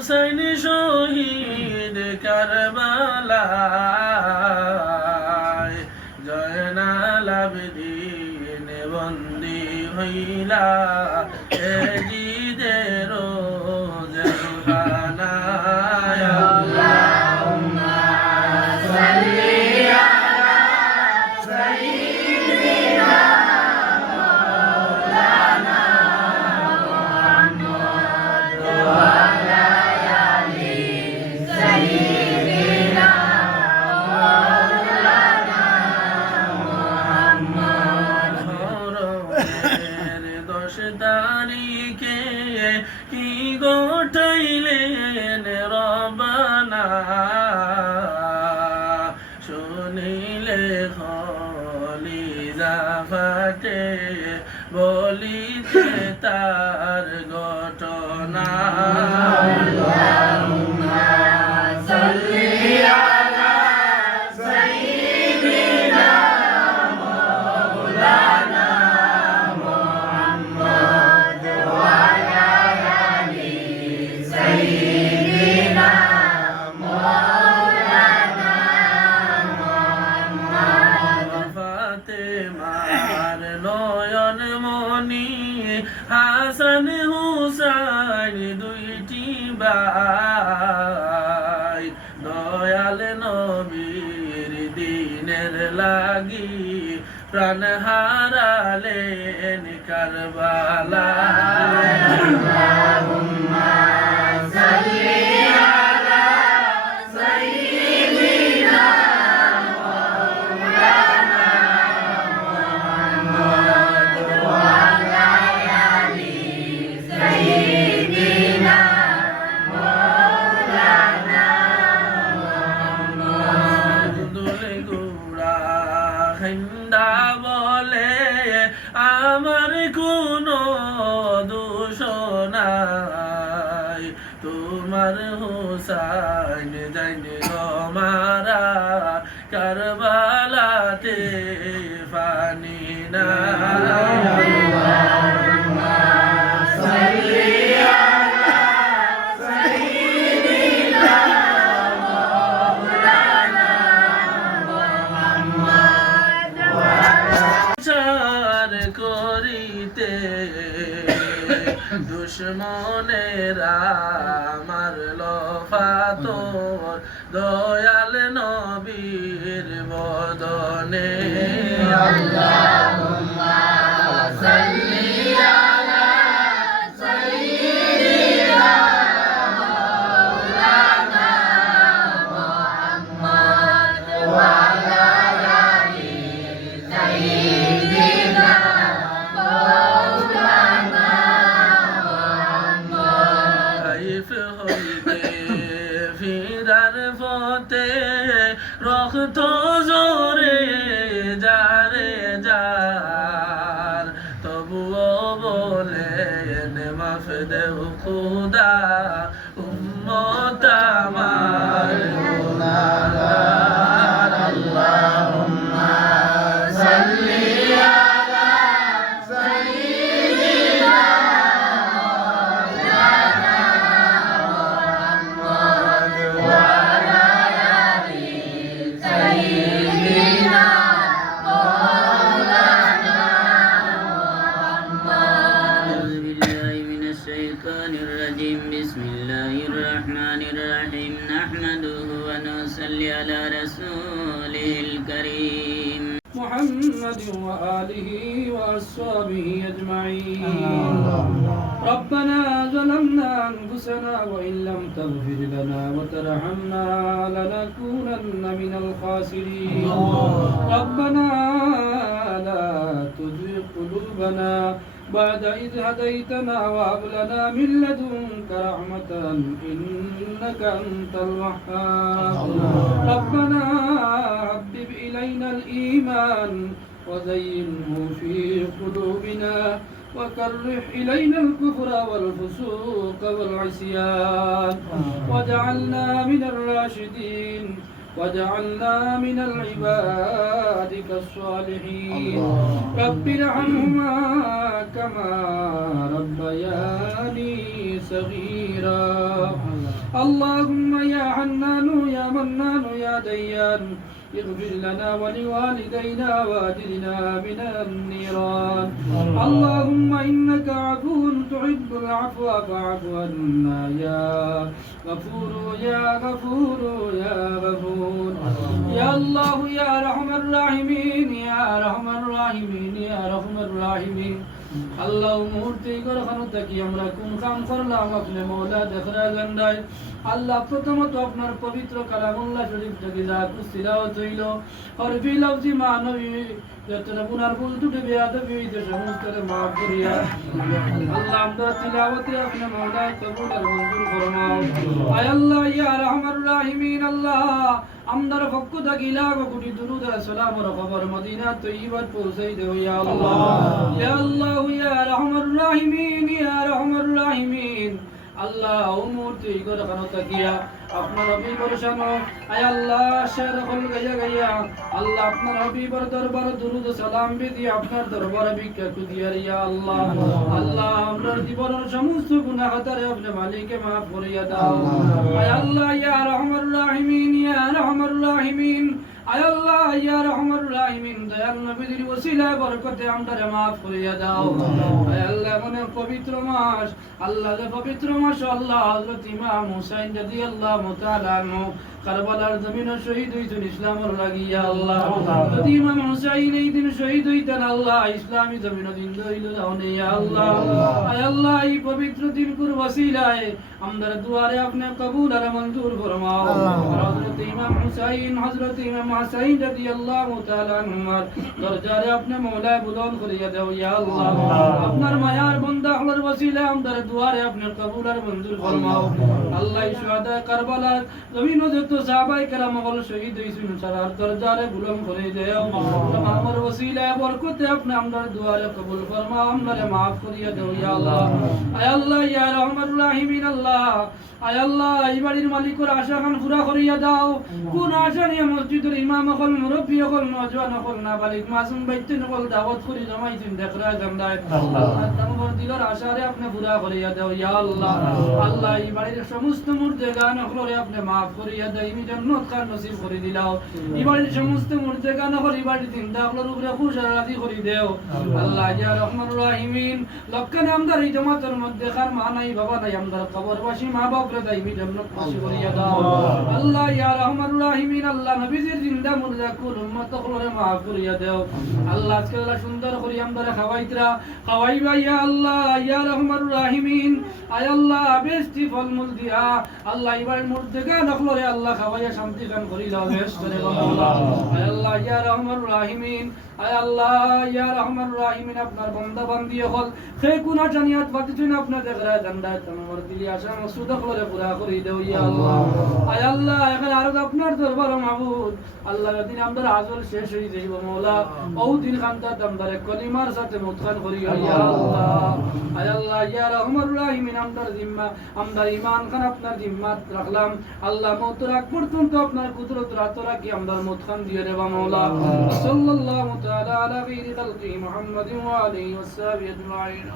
হুসাইন শহীদ কারবালায়, জয়নাল আবেদীন বন্দী হইলা এজিদের জেলখানায়। আল্লাহুম্মা সাল্লি আলা সাইয়্যিদিনা মাওলানা মুহাম্মদ ওয়া আলা আলি সাইয়্যিদিনা মাওলানা মুহাম্মদ। হরমের 10 তারিখে কি গোটাইলেন রবানা, শুনিলে কলিজা ফাটে বলিতে তার ঘটনা। আল্লাহুম্মা সাল্লি আলা সাইয়্যিদিনা মাওলানা মুহাম্মদ ওয়া আলা আলি সাইয়্যিদিনা মাওলানা মুহাম্মদ। ফাতেমার নয়ন মনি হাসান হুসাইন দুইটি ভাই, দয়াল নবীর দ্বীনের লাগি প্রাণ হারালেন কারবালায়। আল্লাহুম্মা সাল্লি আলা সাইয়্যিদিনা মাওলানা মুহাম্মদ ওয়া আলা আলি সাইয়্যিদিনা মাওলানা মুহাম্মদ। দুলে গোড়া হিন্দা বলে আমার কোনো দোষ নাই, তোমার হুসাইন জান মারা কারবালাতে ফানি না। আল্লাহুম্মা সাল্লি আলা সাইয়্যিদিনা মাওলানা মুহাম্মদ ওয়া আলা চার করিতে দুশ্মনেরা মারল ফাতর দয়াল নবীর বদনে। আল্লাহুম্মা সাল্লি আলা সাইয়্যিদিনা মাওলানা মুহাম্মদ ওয়া আলা আলি সাইয়্যিদিনা মাওলানা মুহাম্মদ। তাইফ হইতে ফিরার পথে রক্ত জোরে যারে যার, তবুও বলেন মাফ দেও খুদা উম্মত আমার গুনাহগার। আল্লাহুম্মা সাল্লি আলা সাইয়্যিদিনা মাওলানা মুহাম্মদ ওয়া আলা আলি সাইয়্যিদিনা মাওলানা মুহাম্মদ। আউযু বিল্লাহি মিনাশ শাইতানির রাজীম। বিসমিল্লাহির রহমানির রহিম। নাহমাদুহু ওয়া নুসাল্লি আলা রাসূলিল কারীম محمد وآله وأصحابه أجمعين. ربنا ظلمنا أنفسنا وإن لم تغفر لنا وترحمنا لنكونن من الخاسرين. ربنا لا تزغ قلوبنا بعد إذ هديتنا وهب لنا من لدنك رحمة إنك أنت الوهاب. ربنا حبب إلينا الإيمان وزينه في قلوبنا وكره إلينا الكفر والفسوق والعصيان واجعلنا من الراشدين واجعلنا من العبادك الصالحين. رب ارحمهما كما ربياني صغيرا. اللهم يا حنان يا منان يا ديان اغفر لنا ولوالدينا واجرنا من النيران. اللهم إنك عفو تحب العفو فاعف عنا يا غفور يا غفور يا غفور. يا الله يا أرحم الراحمين يا أرحم الراحمين يا أرحم الراحمين. আল্লাহ মুহূর্তে ঘরখানো থাকি আমরা কোন কাম করলাম আপনি মওলা দেখরা গন্ডায়। আল্লাহ প্রথমত আপনার পবিত্র কালামুল্লাহ শরীফ থেকে যা কুছ তিলাওয়াত হইল হরফি লফজি মানবী যতটা গুনার ভুল ত্রুটি বেয়াদবি হইতে সমস্তরে মাফ করিয়া আল্লাহ আমরা তিলাওয়াতে আপনি মওলা কবুল আর মঞ্জুর ফরমাও। আয় আল্লাহ ইয়া রাহমার রাহিমিন আল্লাহ আমদার পক্ষ থেকে লাখ কোটি দুরুদ আর সালাম আর খবর মদিনা তৈয়বা পৌঁছাই দেও ইয়া আল্লাহ। ইয়া আল্লাহ ইয়া রাহমার রাহিমিন ইয়া রাহমার রাহিমিন আল্লাহ উম্মত এই করে কানো তাকিয়া আপনার নবী পরশানো আয় আল্লাহ শের হল গায়া গায়া আল্লাহ আপনার হাবিবের দরবার দুরুদ সালাম বিধি আপনার দরবার ভিক্ষা কুদিয়া ইয়া আল্লাহ। আল্লাহ আমরার জীবনের সমস্ত গুনাহ খাতারে আপনি মালিকে maaf করিয়া দাও। আয় আল্লাহ ইয়া রাহমার রাহিমিন ইয়া রাহমার রাহিমিন আয় আল্লাহ ইয়া রাহমার রাহিমিন দয়াল নবীর ওসিলায় বরকতে আমরারে maaf করিয়া দাও। আয় আল্লাহ মনে পবিত্র মাস আল্লাহ যে পবিত্র মাস আল্লাহ হযরত ইমাম হুসাইন রাদিয়াল্লাহু তাআলা আনহু কারবালার জমিনে শহীদ হইতেন ইসলামের লাগিয়া আল্লাহ। যদি ইমাম হুসাইন এই দিন শহীদ হইতেন আল্লাহ ইসলামী জমিনে জিন্দা হইল না ইয়া আল্লাহ। আয় আল্লাহ এই পবিত্র দিনকুর ওসিলায় আমরার দুয়ারে আপনি কবুল আর মঞ্জুর ফরমাও। হযরত ইমাম হুসাইন হযরত ইমাম হুসাইন রাদিয়াল্লাহু তাআলা আনহুর দরজারে আপনি মওলা বুলন্দ করিয়া দাও ইয়া আল্লাহ। আপনার মায়ার বান্দা হলোর ওসিলায় আমরার দুয়ারে আপনি কবুল আর মঞ্জুর ফরমাও। আল্লাহ শুহাদা কারবালার জমিনে যত সাহাবায়ে কেরাম হল শহীদ হইছেন সারার দরজারে বুলন্দ করে দাও। আমার ওসিলায় বরকতে আপনি আমরার দুয়ারে কবুল ফরমাও আমরারে maaf করিয়া দাও ইয়া আল্লাহ। আয় আল্লাহ ইয়া রাহমার রাহিমিন আল্লাহ। আয় আল্লাহ এই বাড়ির মালিকের আশা খান পুরা করিয়া দাও। কোন আশা নিয়ে মসজিদের ইমাম হল মুরব্বী হল নওজওয়ান হল নাবালিগ মাসুম বাইতে হল দাওয়াত করি জমাইছেন দেখরা জান্নাত আল্লাহ তোমার দিলের আশারে আপনি পুরা করিয়া দাও ইয়া আল্লাহ। আল্লাহ এই বাড়ির সমস্ত মুর্দেগান হলরে আপনি maaf করিয়া দাও ইনি জান্নাত খান নসিব করে দিলাও। এই বাড়ির সমস্ত মুর্দেগান হল এই বাড়ির জিন্দা হলর উপরে খুশ আর রাজি করে দাও আল্লাহ ইয়া রহমানুর রহিমিন। লক্ষণ আমদার এই জামাতের মধ্যে খার মা নাই বাবা নাই আমদার কবরবাসী মা বাপ রে দাইমি জান্নাত খুশি করিয়া দাও আল্লাহ ইয়া রহমানুর রহিমিন আল্লাহ নবীজির জিন্দা মুর্দা কুল উম্মত হলরে maaf করিয়া দাও আল্লাহ। আজকে সুন্দর করি আমদারে খাওয়াইতরা খাওয়াইবা ইয়া আল্লাহ ইয়া রহমানুর রহিমিন। আয় আল্লাহ বেশি ফলমূল দিয়া আল্লাহ এবার মুর্দেগা নখলরে আল্লাহ খাওয়াইয়া শান্তি গান করি দাও বেশ করে আল্লাহ। আয় আল্লাহ ইয়া রহমানুর রহিমিন আয় আল্লাহ ইয়া রহমানুর রহিমিন আপনার বান্দা বান্দি হল হে কুনা জানিয়াত বাতিছেন আপনার দেখরা জান্নাত তোমার দিলি আশা মাসুদ হলরে পুরা করি দাও ইয়া আল্লাহ। আয় আল্লাহ এখন আর আপনার দরবার মাবুদ আল্লাহ দিন আমাদের আজল শেষ হই যাইব মাওলা ও দিল খানতা দমদারে কলিমার সাথে মুতখান করিয়া ইয়া আল্লাহ। আয় আল্লাহ ইয়া রহমানুর রহিমিন আমদার জিম্মা আমদার ঈমান খান আপনার জিম্মাত রাখলাম আল্লাহ মওত রাখ পর্যন্ত আপনার কুদরত রাত রাখি আমদার মুতখান দিয়ে দেবা মাওলা। সাল্লাল্লাহু তাআলা আলা খাইরি খালকি মুহাম্মাদিন ওয়া আলিহি ওয়া সাহবিহি আজমাইন।